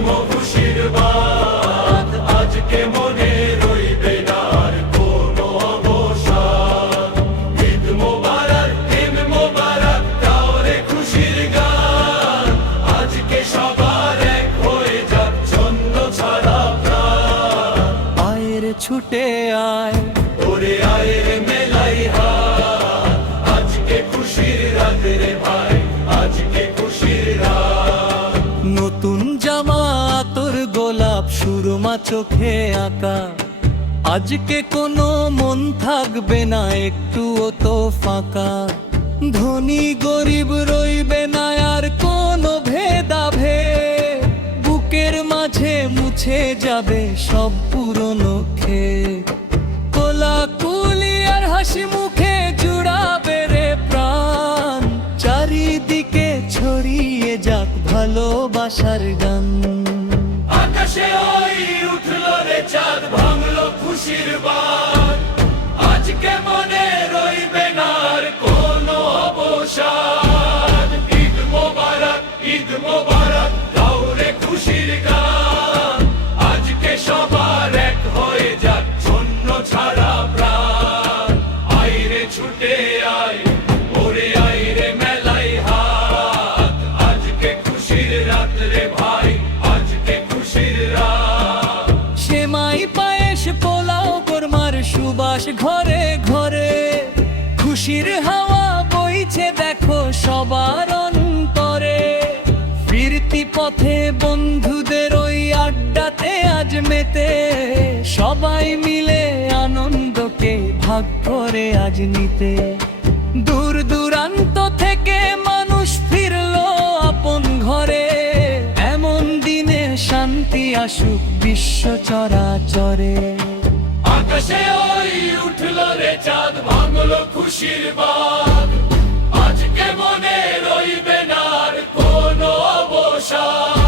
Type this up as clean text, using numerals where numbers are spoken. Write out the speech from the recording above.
খুশির বাত, আজকে মনে রইবে না আর কোনো অবসাদ। ঈদ মোবারক, ঈদ মোবারক, গাও রে খুশির গান, আজকে সবার এক হয়ে যাক ছন্দ ছাড়া প্রাণ। আয় রে ছুটে আয়, ওরে আয় রে মেলাই হাত, আজকে খুশির রাত রে ভাই, আজকে খুশির রাত। নতুন জামা তোর গোলাপ সুরমা চোখে আঁকা, আজকে কোনো মন থাকবে না একটুও তো ফাঁকা। ধনী গরিব রইবে না আর কোনো ভেদাভেদ, বুকের মাঝে মুছে যাবে সব পুরনো খেদ। কোলাকুলি আর হাসি মুখে জুড়াবে রে প্রাণ, চারিদিকে ছড়িয়ে যাক ভালোবাসার গান। আকাশে ওই উঠলো রে চাঁদ, ভাঙলো খুশির বান, আজকে মনে রইবে না আর কোনো অবসাদ। ঈদ মোবারক, ঈদ মোবারক, গাও রে খুশির গান, আজকে সবার এক হয়ে যাক ছন্ন ছাড়া প্রাণ। আয় রে ছুটে আয়, ওরে আয় রে মেলাই হাত, আজকে খুশির রাত রে ভাই, আজকে খুশির রাত। সেমাই পায়েস পোলাও কোরমার সুবাস ঘরে ঘরে, খুশির হাওয়া বইছে দেখো সবার অন্তরে। ফিরতি পথে বন্ধুদের ওই আড্ডাতে আজ মেতে, সবাই মিলে আনন্দকে ভাগ করে আজ নিতে। দূর দূরান্ত থেকে মানুষ ফিরলো আপন ঘরে, এমন দিনে শান্তি আসুক বিশ্ব চরাচরে। আকাশে ওই উঠলো রে চাঁদ, ভাঙলো খুশির বাঁধ, আজকে মনে রইবে না আর কোনো অবসাদ।